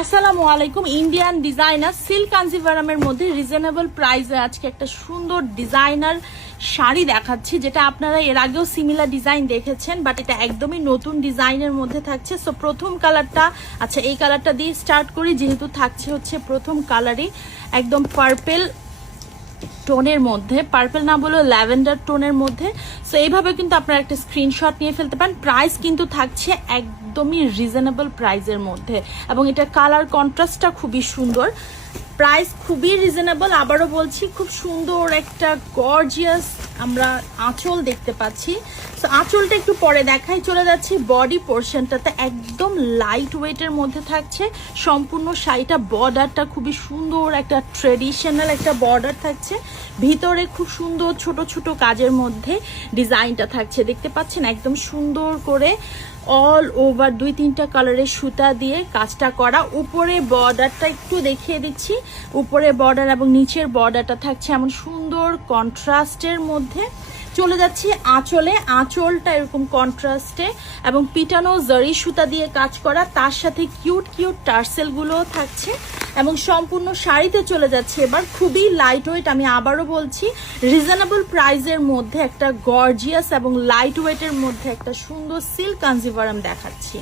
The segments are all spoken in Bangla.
আসসালামু আলাইকুম। ইন্ডিয়ান ডিজাইনার সিল্ক কাঞ্জিভারামের মধ্যে রিজনেবল প্রাইসে আজকে একটা সুন্দর ডিজাইনার শাড়ি দেখাচ্ছি, যেটা আপনারা এর আগেও সিমিলার ডিজাইন দেখেছেন, বাট এটা একদমই নতুন ডিজাইনের মধ্যে থাকছে। সো প্রথম কালারটা, আচ্ছা এই কালারটা দিয়ে স্টার্ট করি, যেহেতু থাকছে হচ্ছে প্রথম কালারই একদম পার্পেল টোনের মধ্যে, পার্পেল না বলে ল্যাভেন্ডার টোনের মধ্যে। সো এইভাবে কিন্তু আপনারা একটা স্ক্রিনশট নিয়ে ফেলতে পারেন। প্রাইস কিন্তু থাকছে একদমই রিজনেবল প্রাইসের মধ্যে, এবং এটা কালার কন্ট্রাস্টটা খুবই সুন্দর। প্রাইস খুবই রিজনেবল, আবারও বলছি খুব সুন্দর একটা গর্জিয়াস আমরা আঁচল দেখতে পাচ্ছি। সো আঁচলটা একটু পরে দেখাই, চলে যাচ্ছি বডি পোর্শনটাতে। একদম লাইট ওয়েটের মধ্যে থাকছে সম্পূর্ণ শাড়িটা। বর্ডারটা খুবই সুন্দর একটা ট্রেডিশনাল একটা বর্ডার থাকছে, ভিতরে খুব সুন্দর ছোট ছোট কাজের মধ্যে ডিজাইনটা থাকছে, দেখতে পাচ্ছেন একদম সুন্দর করে অল ওভার 2-3টা কালারের সুতা দিয়ে কাজটা করা। উপরে বর্ডারটা একটু দেখিয়ে দিচ্ছি, উপরে বর্ডার এবং নিচের বর্ডারটা থাকছে এমন সুন্দর কন্ট্রাস্টের মধ্যে। চলে যাচ্ছি আঁচলে, আঁচলটা এরকম কন্ট্রাস্টে এবং পিটানো জারি সুতা দিয়ে কাজ করা, তার সাথে কিউট কিউট টার্সেলগুলোও থাকছে। এবং সম্পূর্ণ শাড়িতে চলে যাচ্ছে এবার, খুবই লাইট ওয়েট, আমি আবারও বলছি রিজনেবল প্রাইসের মধ্যে একটা গর্জিয়াস এবং লাইট ওয়েটের মধ্যে একটা সুন্দর সিল্ক কাঞ্জিভারাম দেখাচ্ছি।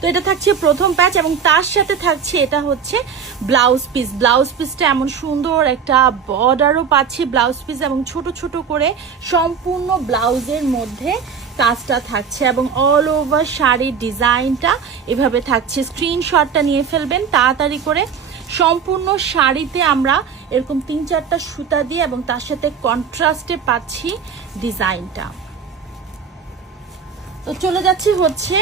তো এটা থাকছে প্রথম প্যাচ, এবং তার সাথে থাকছে এটা হচ্ছে ব্লাউজ পিস। ব্লাউজ পিসটা এমন সুন্দর একটা বর্ডারও পাচ্ছি ব্লাউজ পিস, এবং ছোট ছোট করে সম্পূর্ণ ব্লাউজের মধ্যে কাজটা থাকছে, এবং অল ওভার শাড়ির ডিজাইনটা এভাবে থাকছে। স্ক্রিনশটটা নিয়ে ফেলবেন তাড়াতাড়ি করে। সম্পূর্ণ শাড়িতে আমরা এরকম 3-4টা সুতা দিয়ে এবং তার সাথে কন্ট্রাস্টে পাচ্ছি ডিজাইনটা। তো চলে যাচ্ছি হচ্ছে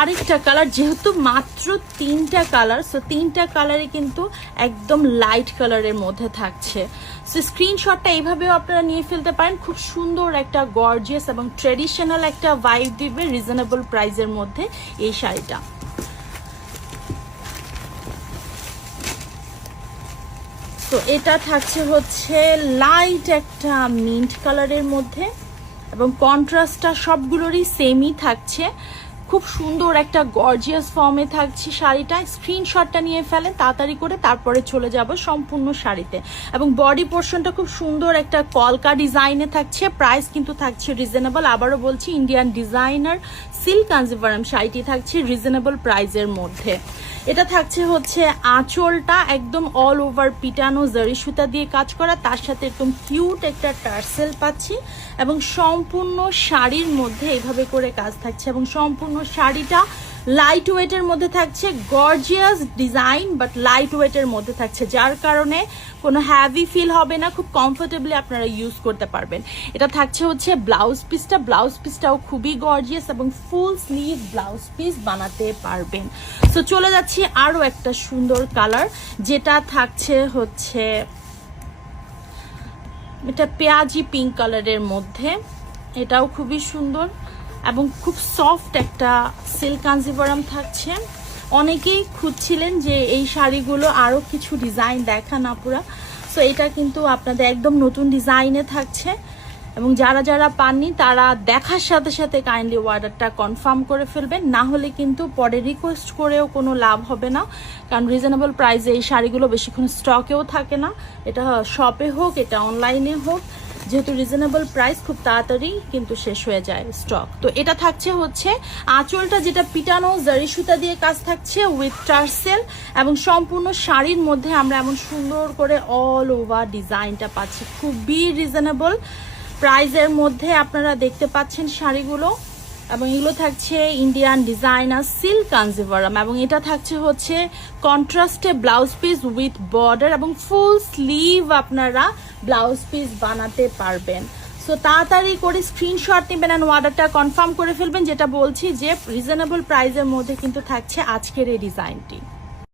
আরেকটা কালার, যেহেতু মাত্র 3টা কালার, সো 3টা কালারই কিন্তু একদম লাইট কালারের মধ্যে থাকছে। সো স্ক্রিনশটটা এইভাবেও আপনারা নিয়ে ফেলতে পারেন। খুব সুন্দর একটা গর্জিয়াস এবং ট্রেডিশনাল একটা ভাইব দিবে রিজনেবল প্রাইসের মধ্যে এই শাড়িটা। তো এটা থাকছে হচ্ছে লাইট একটা মিন্ট কালারের মধ্যে, এবং কন্ট্রাস্টটা সবগুলোরই সেমই থাকছে। খুব সুন্দর একটা গর্জিয়াস ফর্মে থাকছে শাড়িটা। স্ক্রিনশটটা নিয়ে ফেলেন তাড়াতাড়ি করে, তারপরে চলে যাব সম্পূর্ণ শাড়িতে। এবং বডি পোর্শনটা খুব সুন্দর একটা কলকা ডিজাইনে থাকছে। প্রাইস কিন্তু থাকছে রিজনেবল, আবারও বলছি ইন্ডিয়ান ডিজাইনার সিল্ক কাঞ্জিভারাম শাড়িটি থাকছে রিজনেবল প্রাইসের মধ্যে। এটা থাকছে হচ্ছে আঁচলটা একদম অল ওভার পিটানো জারি সুতা দিয়ে কাজ করা, তার সাথে একদম কিউট একটা টার্সেল পাচ্ছি, এবং সম্পূর্ণ শাড়ির মধ্যে এইভাবে করে কাজ থাকছে, এবং সম্পূর্ণ শাড়িটা লাইট ওয়েটের মধ্যে থাকছে। গর্জিয়াস ডিজাইন বাট লাইট ওয়েটের মধ্যে থাকছে, যার কারণে কোনো হ্যাভি ফিল হবে না, খুব কমফোর্টেবলি আপনারা ইউজ করতে পারবেন। এটা থাকছে হচ্ছে ব্লাউজ পিসটা। ব্লাউজ পিসটাও খুবই গর্জিয়াস এবং ফুল স্লিভ ব্লাউজ পিস বানাতে পারবেন। সো চলে যাচ্ছি আরও একটা সুন্দর কালার, যেটা থাকছে হচ্ছে এটা পেঁয়াজি পিঙ্ক কালারের মধ্যে। এটাও খুবই সুন্দর এবং খুব সফট একটা সিল্ক কাঞ্জিভারাম থাকছে। অনেকেই খুঁজছিলেন যে এই শাড়িগুলো আরও কিছু ডিজাইন দেখান আপুরা, সো এটা কিন্তু আপনাদের একদম নতুন ডিজাইনে থাকছে, এবং যারা যারা পাননি তারা দেখার সাথে সাথে কাইন্ডলি অর্ডারটা কনফার্ম করে ফেলবেন, না হলে কিন্তু পরে রিকোয়েস্ট করেও কোনো লাভ হবে না, কারণ রিজনেবল প্রাইসে এই শাড়িগুলো বেশিক্ষণ স্টকেও থাকে না। এটা শপে হোক, এটা অনলাইনে হোক, যেহেতু রিজনেবল প্রাইস খুব তাড়াতাড়ি কিন্তু শেষ হয়ে যায় স্টক। তো এটা থাকছে হচ্ছে আঁচলটা, যেটা পিটানো জারি সুতা দিয়ে কাজ থাকছে উইথ টার্সেল, এবং সম্পূর্ণ শাড়ির মধ্যে আমরা এমন সুন্দর করে অল ওভার ডিজাইনটা পাচ্ছি খুবই রিজনেবল প্রাইসের মধ্যে। আপনারা দেখতে পাচ্ছেন শাড়িগুলো, এবং এগুলো থাকছে ইন্ডিয়ান ডিজাইনার সিল্ক কাঞ্জিভারাম, এবং এটা থাকছে হচ্ছে কন্ট্রাস্টে ব্লাউজ পিস উইথ বর্ডার, এবং ফুল স্লিভ আপনারা ব্লাউজ পিস বানাতে পারবেন। সো তাড়াতাড়ি করে স্ক্রিনশট নেবেন আর অর্ডারটা কনফার্ম করে ফেলবেন, যেটা বলছি যে রিজনেবল প্রাইসের মধ্যে কিন্তু থাকছে আজকের এই ডিজাইনটি।